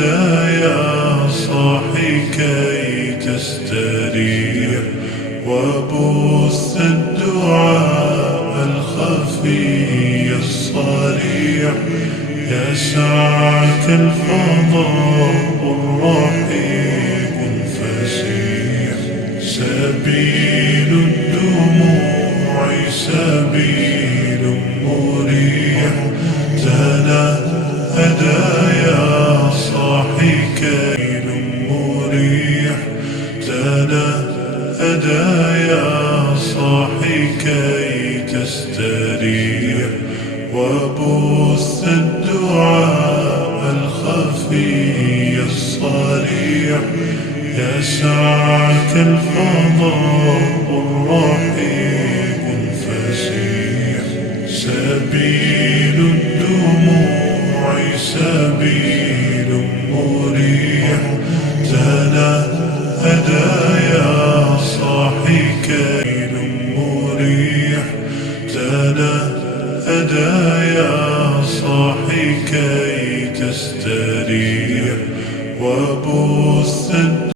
يا صاحي كي تستريح وبث الدعاء الخفي الصريح يسعك الفضاء الرحيم الفسيح سبيل الدموع سبيل مريح تنهدى يا صاحي كيل مريح تنهدى يا صاحي كي تستريح وبث الدعاء الخفي الصريح يسعك الفضاء الرحيم الفسيح سبيل الدموع سبيل مريح تنهدى يا صاحي كيل مريح تنهدى يا صاحي كي تستريح وبث